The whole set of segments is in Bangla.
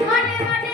মনে মনে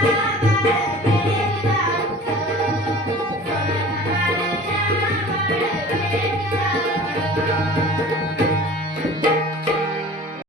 Thank you.